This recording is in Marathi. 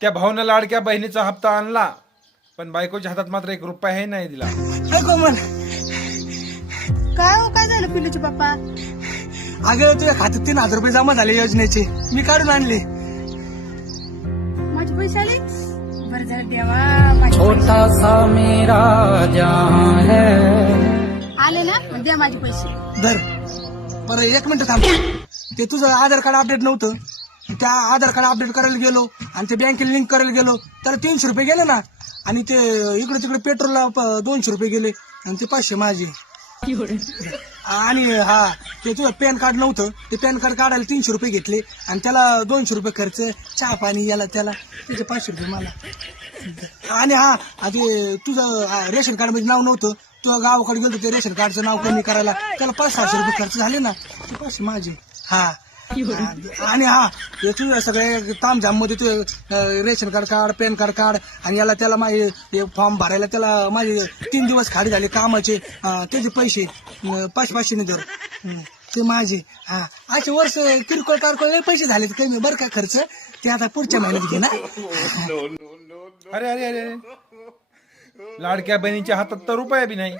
त्या भाऊनं लाडक्या बहिणीचा हप्ता आणला, पण बायकोच्या हातात मात्र 1 रुपयाही नाही दिला. कोमल, काय हो, काय झालं पिलूचे पप्पा? अगं तुझ्या खात्यात 3,000 रुपये जमा झाले योजनेचे, मी काढून आणले. माझे पैसे आले? बरं झालं देवा, माझे छोटा सा मेरा जहां है. आले ना, मग द्या माझे पैसे. धर. बरं 1 मिनिट थांब. ते तुझं आधार कार्ड अपडेट नव्हतं, त्या आधार कार्ड अपडेट करायला गेलो आणि ते बँकेला लिंक करायला गेलो तर 300 रुपये गेले ना, आणि ते इकडे तिकडे पेट्रोलला 200 रुपये गेले, आणि ते 500 माझे. आणि हा, ते तुझं पॅन कार्ड नव्हतं, ते पॅन कार्ड काढायला 300 रुपये घेतले, आणि त्याला 200 रुपये खर्च, चहा पाणी याला त्याला, त्याचे 500 रुपये मला. आणि हा, ते तुझं रेशन कार्ड मध्ये नाव नव्हतं, तुझ्या गावाकडे गेलो ते रेशन कार्डचं नाव कमी करायला, त्याला 500-600 रुपये खर्च झाले ना, ते 500 माझे. हा. आणि हा, हे तुझं सगळे तामझाम मध्ये तुझं रेशन कार्ड काढ, पॅन कार्ड काढ, आणि याला त्याला माझे फॉर्म भरायला त्याला माझे 3 दिवस खाली झाले कामाचे, त्याचे पैसे 500-500 ने धर, ते माझे. हा, असे वर्ष किरकोळ कारकोळ लय पैसे झाले कमी बरं का खर्च, ते आता पुढच्या महिन्यात घे ना. अरे अरे अरे, लाडक्या बहिणीच्या हातात तर रुपया बी नाही.